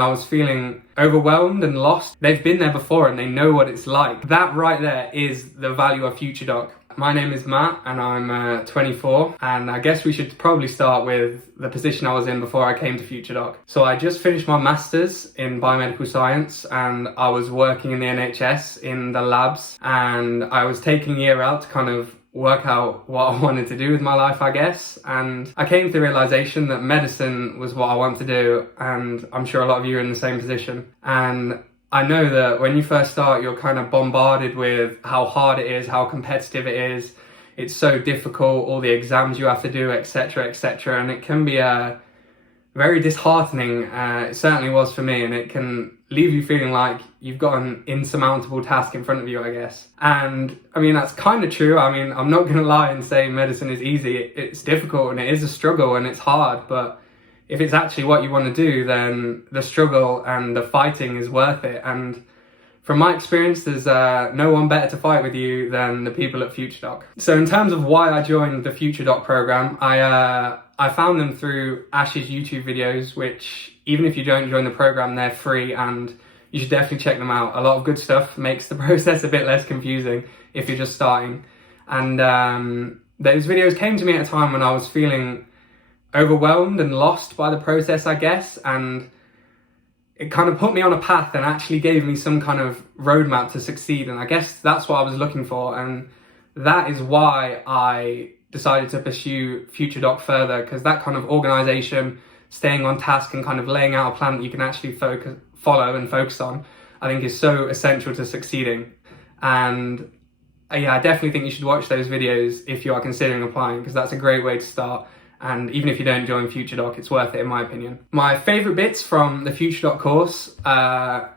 I was feeling overwhelmed and lost. They've been there before and they know what it's like. That right there is the value of FutureDoc. My name is Matt and I'm 24, and I guess we should probably start with the position I was in before I came to FutureDoc. So I just finished my master's in biomedical science and I was working in the NHS in the labs, and I was taking a year out to kind of work out what I wanted to do with my life, I guess. And I came to the realization that medicine was what I wanted to do, and I'm sure a lot of you are in the same position. And I know that when you first start, you're kind of bombarded with how hard it is, how competitive it is. It's so difficult, all the exams you have to do, etc., etc. And it can be very disheartening. It certainly was for me, and it can leave you feeling like you've got an insurmountable task in front of you, I guess. And I mean, that's kind of true. I mean, I'm not going to lie and say medicine is easy. It's difficult and it is a struggle and it's hard, but if it's actually what you want to do, then the struggle and the fighting is worth it. And from my experience, there's no one better to fight with you than the people at FutureDoc. So in terms of why I joined the FutureDoc program, I found them through Ash's YouTube videos, which even if you don't join the program, they're free and you should definitely check them out. A lot of good stuff, makes the process a bit less confusing if you're just starting. And those videos came to me at a time when I was feeling overwhelmed and lost by the process, I guess, and it kind of put me on a path and actually gave me some kind of roadmap to succeed. And I guess that's what I was looking for, and that is why I decided to pursue FutureDoc further, because that kind of organization, staying on task and kind of laying out a plan that you can actually follow and focus on, I think is so essential to succeeding. And yeah, I definitely think you should watch those videos if you are considering applying, because that's a great way to start. And even if you don't join FutureDoc, it's worth it in my opinion. My favourite bits from the FutureDoc course, I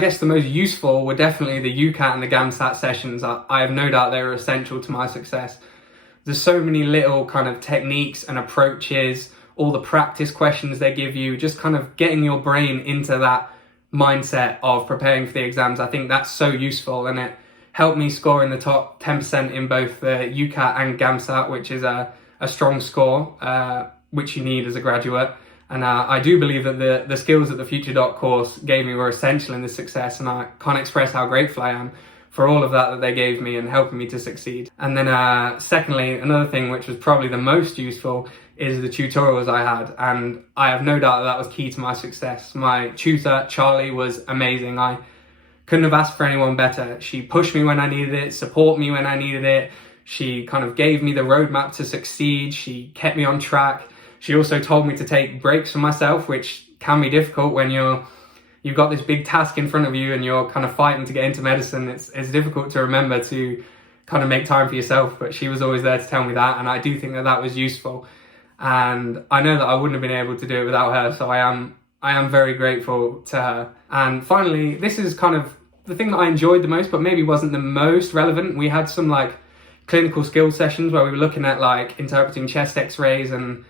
guess the most useful were definitely the UCAT and the GAMSAT sessions. I have no doubt they were essential to my success. There's so many little kind of techniques and approaches, all the practice questions they give you, just kind of getting your brain into that mindset of preparing for the exams. I think that's so useful, and it helped me score in the top 10% in both the UCAT and GAMSAT, which is a strong score, which you need as a graduate. And I do believe that the skills that the FutureDoc course gave me were essential in this success, and I can't express how grateful I am for all of that they gave me and helping me to succeed. And then secondly, another thing which was probably the most useful is the tutorials I had, and I have no doubt that was key to my success. My tutor, Charlie, was amazing. I couldn't have asked for anyone better. She pushed me when I needed it, supported me when I needed it. She kind of gave me the roadmap to succeed. She kept me on track. She also told me to take breaks for myself, which can be difficult when you've got this big task in front of you and you're kind of fighting to get into medicine. It's difficult to remember to kind of make time for yourself, but she was always there to tell me that, and I do think that was useful. And I know that I wouldn't have been able to do it without her, so I am very grateful to her. And finally, this is kind of the thing that I enjoyed the most, but maybe wasn't the most relevant. We had some like clinical skills sessions where we were looking at like interpreting chest x-rays and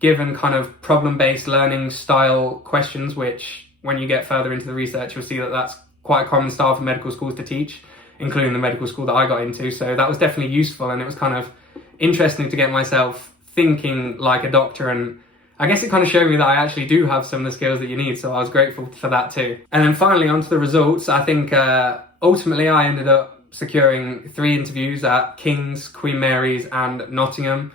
given kind of problem-based learning style questions, which when you get further into the research, you'll see that that's quite a common style for medical schools to teach, including the medical school that I got into. So that was definitely useful, and it was kind of interesting to get myself thinking like a doctor, and I guess it kind of showed me that I actually do have some of the skills that you need, so I was grateful for that too. And then finally, onto the results. I think ultimately I ended up securing 3 interviews at King's, Queen Mary's and Nottingham.